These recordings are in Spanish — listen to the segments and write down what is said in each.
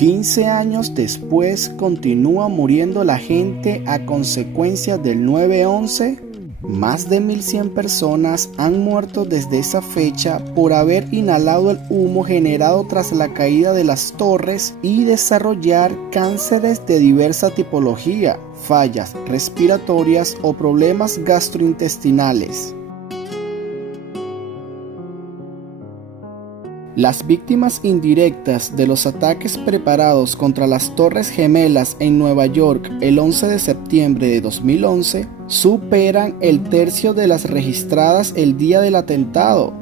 15 años después, ¿continúa muriendo la gente a consecuencia del 9/11? Más de 1.100 personas han muerto desde esa fecha por haber inhalado el humo generado tras la caída de las torres y desarrollar cánceres de diversa tipología, fallas respiratorias o problemas gastrointestinales. Las víctimas indirectas de los ataques preparados contra las Torres Gemelas en Nueva York el 11 de septiembre de 2011 superan el tercio de las registradas el día del atentado.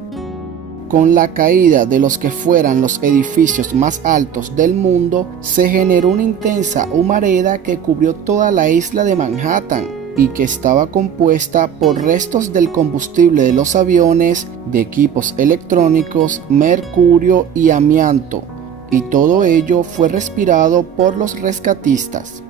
Con la caída de los que fueran los edificios más altos del mundo, se generó una intensa humareda que cubrió toda la isla de Manhattan y que estaba compuesta por restos del combustible de los aviones, de equipos electrónicos, mercurio y amianto, y todo ello fue respirado por los rescatistas.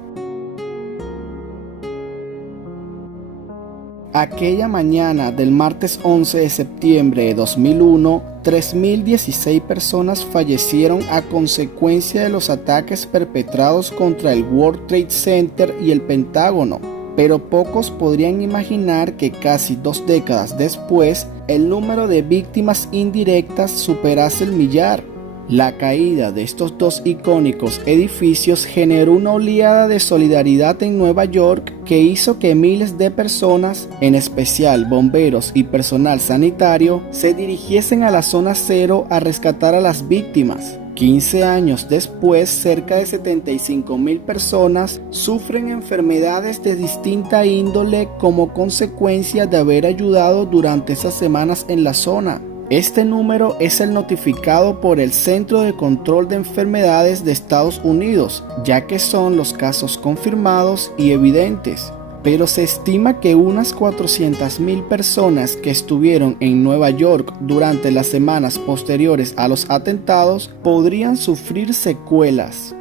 Aquella mañana del martes 11 de septiembre de 2001, 3.016 personas fallecieron a consecuencia de los ataques perpetrados contra el World Trade Center y el Pentágono. Pero pocos podrían imaginar que casi 2 décadas después, el número de víctimas indirectas superase el millar. La caída de estos dos icónicos edificios generó una oleada de solidaridad en Nueva York que hizo que miles de personas, en especial bomberos y personal sanitario, se dirigiesen a la zona cero a rescatar a las víctimas. 15 años después, cerca de 75.000 personas sufren enfermedades de distinta índole como consecuencia de haber ayudado durante esas semanas en la zona. Este número es el notificado por el Centro de Control de Enfermedades de Estados Unidos, ya que son los casos confirmados y evidentes. Pero se estima que unas 400.000 personas que estuvieron en Nueva York durante las semanas posteriores a los atentados podrían sufrir secuelas.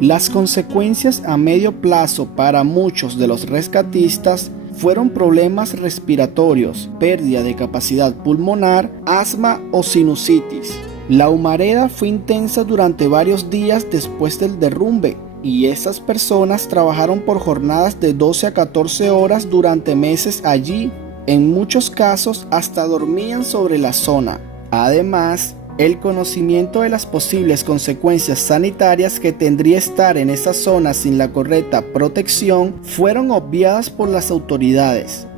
Las consecuencias a medio plazo para muchos de los rescatistas fueron problemas respiratorios, pérdida de capacidad pulmonar, asma o sinusitis. La humareda fue intensa durante varios días después del derrumbe y esas personas trabajaron por jornadas de 12 a 14 horas durante meses allí. En muchos casos hasta dormían sobre la zona. Además, el conocimiento de las posibles consecuencias sanitarias que tendría estar en esa zona sin la correcta protección fueron obviadas por las autoridades.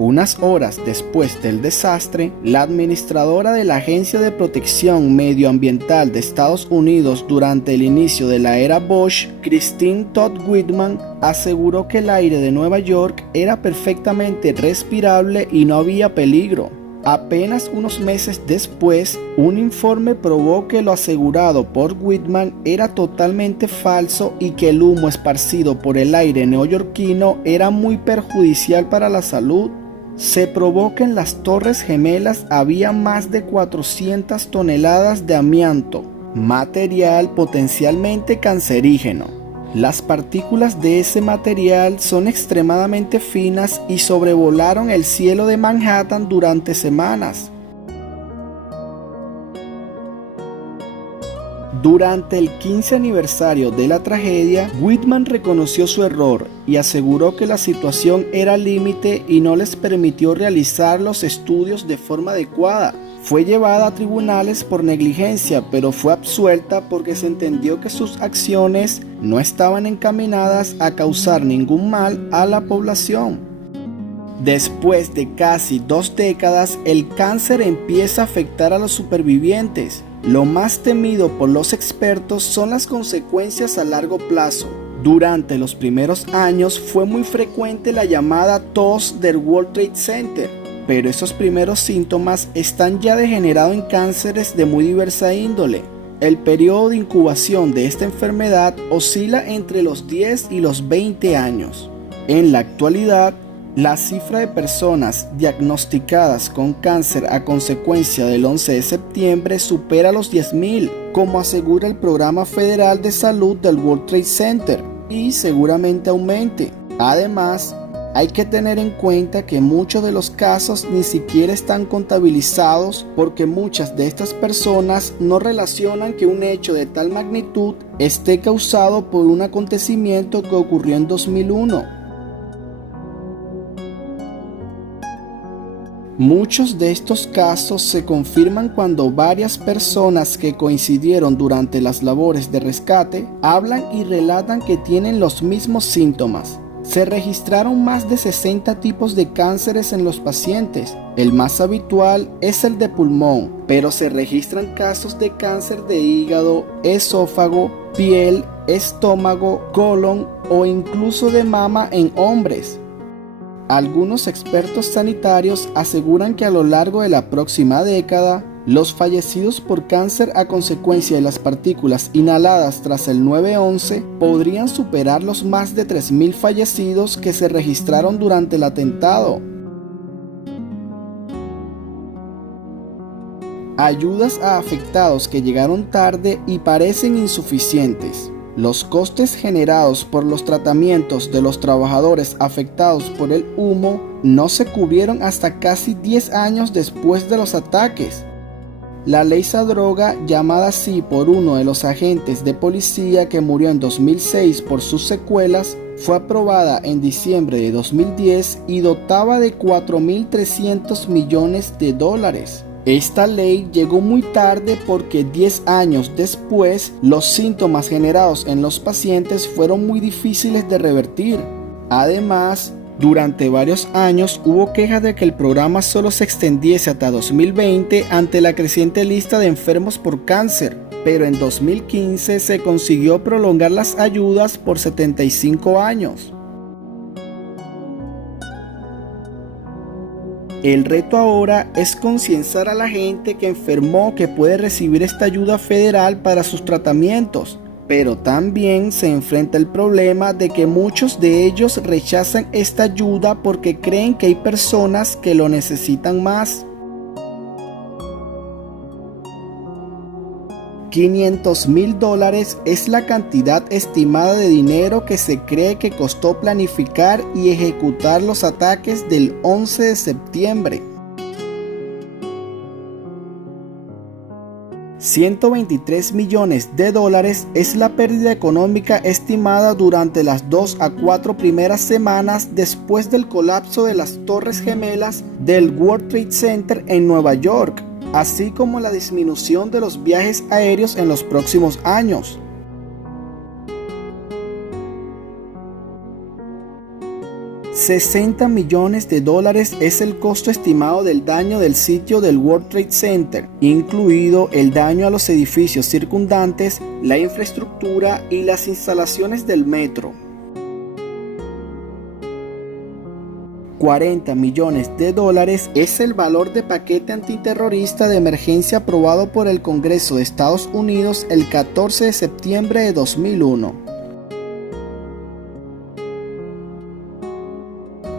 Unas horas después del desastre, la administradora de la Agencia de Protección Medioambiental de Estados Unidos durante el inicio de la era Bush, Christine Todd Whitman, aseguró que el aire de Nueva York era perfectamente respirable y no había peligro. Apenas unos meses después, un informe probó que lo asegurado por Whitman era totalmente falso y que el humo esparcido por el aire neoyorquino era muy perjudicial para la salud. Se probó que en las Torres Gemelas había más de 400 toneladas de amianto, material potencialmente cancerígeno. Las partículas de ese material son extremadamente finas y sobrevolaron el cielo de Manhattan durante semanas. Durante el 15 aniversario de la tragedia, Whitman reconoció su error y aseguró que la situación era límite y no les permitió realizar los estudios de forma adecuada. Fue llevada a tribunales por negligencia, pero fue absuelta porque se entendió que sus acciones no estaban encaminadas a causar ningún mal a la población. Después de casi 2 décadas, el cáncer empieza a afectar a los supervivientes. Lo más temido por los expertos son las consecuencias a largo plazo. Durante los primeros años fue muy frecuente la llamada tos del World Trade Center, pero esos primeros síntomas están ya degenerados en cánceres de muy diversa índole. El periodo de incubación de esta enfermedad oscila entre los 10 y los 20 años. En la actualidad, la cifra de personas diagnosticadas con cáncer a consecuencia del 11 de septiembre supera los 10.000, como asegura el Programa Federal de Salud del World Trade Center, y seguramente aumente. Además, Hay que tener en cuenta que muchos de los casos ni siquiera están contabilizados porque muchas de estas personas no relacionan que un hecho de tal magnitud esté causado por un acontecimiento que ocurrió en 2001. Muchos de estos casos se confirman cuando varias personas que coincidieron durante las labores de rescate hablan y relatan que tienen los mismos síntomas. Se registraron más de 60 tipos de cánceres en los pacientes. El más habitual es el de pulmón, pero se registran casos de cáncer de hígado, esófago, piel, estómago, colon o incluso de mama en hombres. Algunos expertos sanitarios aseguran que a lo largo de la próxima década, los fallecidos por cáncer a consecuencia de las partículas inhaladas tras el 9/11 podrían superar los más de 3.000 fallecidos que se registraron durante el atentado. Ayudas a afectados que llegaron tarde y parecen insuficientes. Los costes generados por los tratamientos de los trabajadores afectados por el humo no se cubrieron hasta casi 10 años después de los ataques. La ley Zadroga, llamada así por uno de los agentes de policía que murió en 2006 por sus secuelas, fue aprobada en diciembre de 2010 y dotaba de $4.300 millones. Esta ley llegó muy tarde porque 10 años después los síntomas generados en los pacientes fueron muy difíciles de revertir. Además, durante varios años hubo quejas de que el programa solo se extendiese hasta 2020 ante la creciente lista de enfermos por cáncer, pero en 2015 se consiguió prolongar las ayudas por 75 años. El reto ahora es concienciar a la gente que enfermó que puede recibir esta ayuda federal para sus tratamientos, pero también se enfrenta el problema de que muchos de ellos rechazan esta ayuda porque creen que hay personas que lo necesitan más. $500.000 es la cantidad estimada de dinero que se cree que costó planificar y ejecutar los ataques del 11 de septiembre. $123 millones es la pérdida económica estimada durante las 2 a 4 primeras semanas después del colapso de las Torres Gemelas del World Trade Center en Nueva York, así como la disminución de los viajes aéreos en los próximos años. $60 millones es el costo estimado del daño del sitio del World Trade Center, incluido el daño a los edificios circundantes, la infraestructura y las instalaciones del metro. $40 millones es el valor de paquete antiterrorista de emergencia aprobado por el Congreso de Estados Unidos el 14 de septiembre de 2001.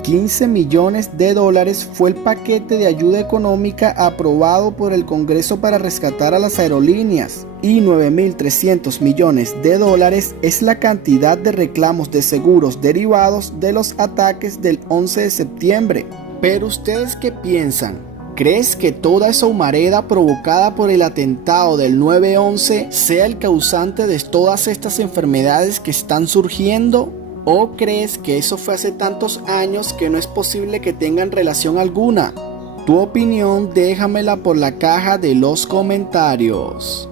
$15 millones fue el paquete de ayuda económica aprobado por el Congreso para rescatar a las aerolíneas y $9.300 millones es la cantidad de reclamos de seguros derivados de los ataques del 11 de septiembre. Pero ¿ustedes qué piensan? ¿Crees que toda esa humareda provocada por el atentado del 9/11 sea el causante de todas estas enfermedades que están surgiendo? ¿O crees que eso fue hace tantos años que no es posible que tengan relación alguna? Tu opinión déjamela por la caja de los comentarios.